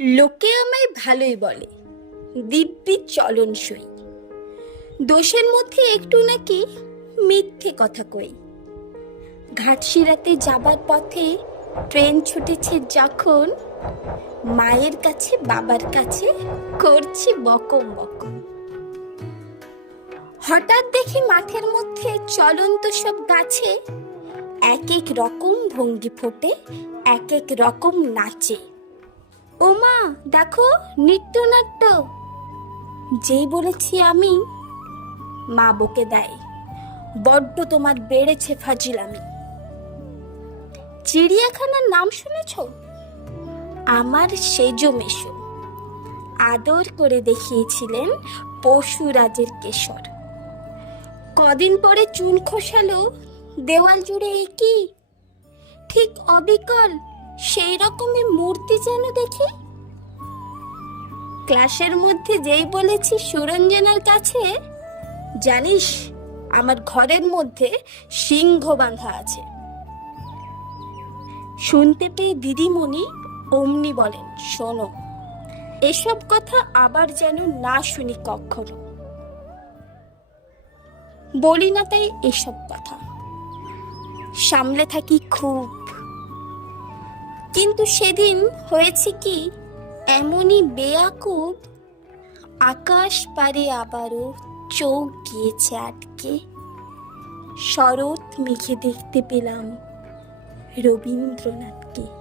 লোকে আমায় ভালোই বলে, দিব্যি চলনসই। দোষের মধ্যে একটু নাকি মিথ্যে কথা কই। ঘাটশিরাতে যাবার পথে ট্রেন ছুটেছে যখন, মায়ের কাছে বাবার কাছে করছি বকম বকম। হঠাৎ দেখি মাঠের মধ্যে চলন্ত সব গাছে এক এক রকম ভঙ্গি ফোটে, এক এক রকম নাচে। ও মা, দেখো নৃত্যনাট্য। যেই বলেছি আমি, মা বকে দেয়, বড্ড তোমার বেড়েছে ফাজিলামি। চিড়িয়াখানার নাম শুনেছ? আমার সেজো মেশো আদর করে দেখিয়েছিলেন পশুরাজের কেশর। কদিন পরে চুন খসালো দেওয়াল জুড়ে, কি ঠিক অবিকল সেই রকমই মূর্তি যেন দেখি। ক্লাসের মধ্যে যেই বলেছি সুরঞ্জনার কাছে, জানিস আমার ঘরের মধ্যে সিংহ বাঁধা আছে। শুনতে পেয়ে দিদিমণি অমনি বলেন, শোনো, এসব কথা আবার যেন না শুনি কখনো। বলি না তাই এসব কথা, সামলে থাকি খুব। কিন্তু সেদিন হয়েছে কি, এমনই বেয়াকুব, আকাশ পারে আবারও চোখ গিয়েছে আটকে। শরৎ মেঘে দেখতে পেলাম রবীন্দ্রনাথকে।